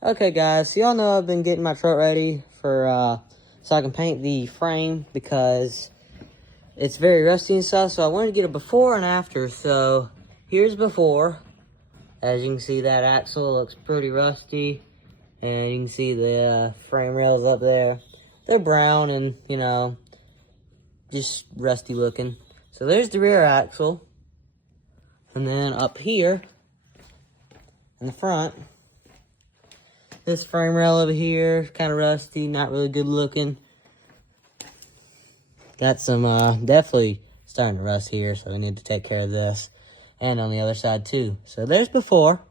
Okay, guys, so y'all know I've been getting my truck ready for, so I can paint the frame because it's very rusty and stuff, so I wanted to get a before and after. So here's before. As you can see, that axle looks pretty rusty, and you can see the frame rails up there. They're brown and, you know, just rusty looking. So there's the rear axle, and then up here in the front, this frame rail over here, kind of rusty, not really good looking. Got some, definitely starting to rust here, so we need to take care of this. And on the other side too. So there's before.